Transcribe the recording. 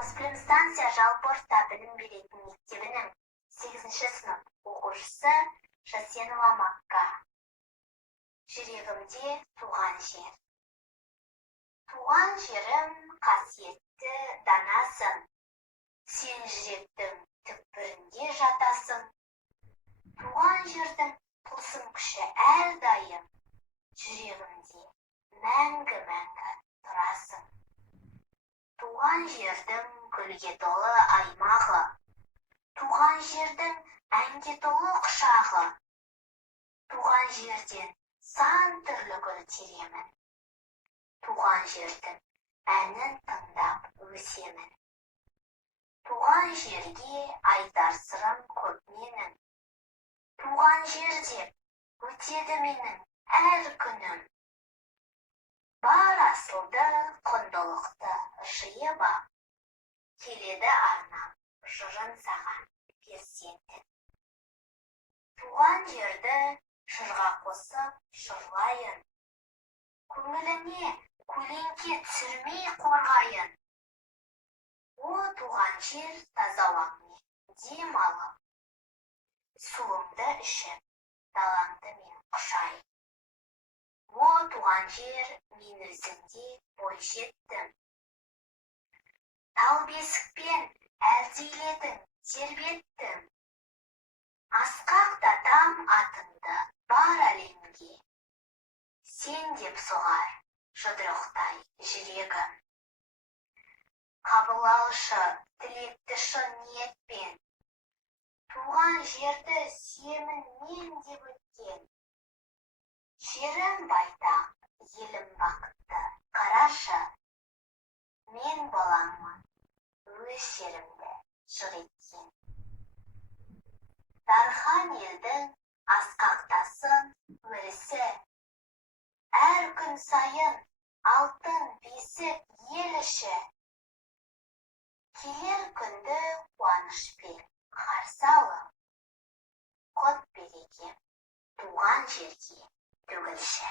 Өскелең станция жалпы орта білім беретін мектебінің 8-ші сынып оқушысы Жасенова Макка. Жүрегімде туған жер. Туған жерім қасиетті данасың. Сен жүректің түкпірінде жатасың. Туған жердің тылсым күші әрдайым. Жүрегімде мәңгі-мәңгі тұрасың. Туған жердің гүлге толы аймағы. Туған жердің әнге толы құшағы. Туған жерден сан түрлі гүл теремін. Туған жердің әнін тыңдап өсемін. Туған жерге айтар сырым көп менің. Туған жерде өтеді менің әр күнім. Бар асылды, құндылықты жиып ап, келеді арнап жырын саған перзентім. Туған жерді жырға қосып жырлайын. Көңіліне көлеңке түсірмей қорғайын. О, туған жер таза ауамен дем алып, суымды ішіп, далаңды мен құшайын. О, туған жер, мен өзіңде бой жеттім. Тал бесікпен әлдиледің, тербеттім. Асқақтатам атыңды бар әлемге. Сен деп соғар жұдырықтай жүрегім. Қабыл алшы тілекті шын ниетпен. Туған жерді сүйемін мен деп өткен. Жерім байтақ, елім бақытты, қарашы. Мен балаңмын, өз жерімді жыр еткен. Дархан елдің асқақтасын өрісі. Әр күн сайын алтын бесік ел іші. Келер күнді қуанышпен қарсы алып, құт береке туған жерге төгілші.